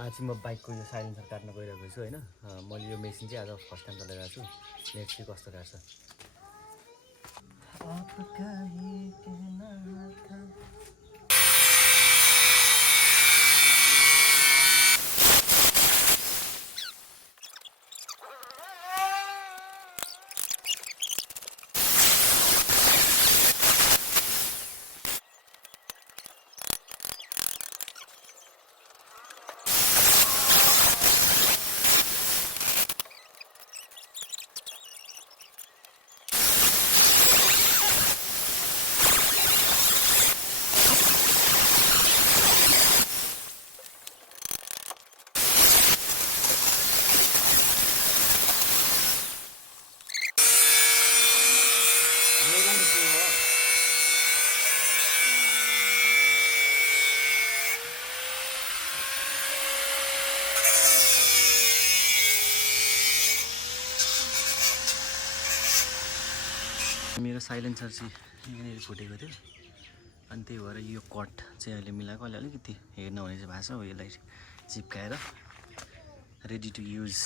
आज म बाइकको यो साइलेन्सर काट्न गइरहेको छु हैन। मैले यो मेसिन चाहिँ आज फर्स्ट टाइम चलाइरहेको छु। नेक्स्ट चाहिँ कस्तो काट्छ। मेरो साइलेन्सर चाहिँ यहाँनिर फुटेको थियो अनि त्यही भएर यो कट चाहिँ अहिले मिलाएको अलिकति हेर्न भने चाहिँ भएको छ। यसलाई चिप्काएर रेडी टु युज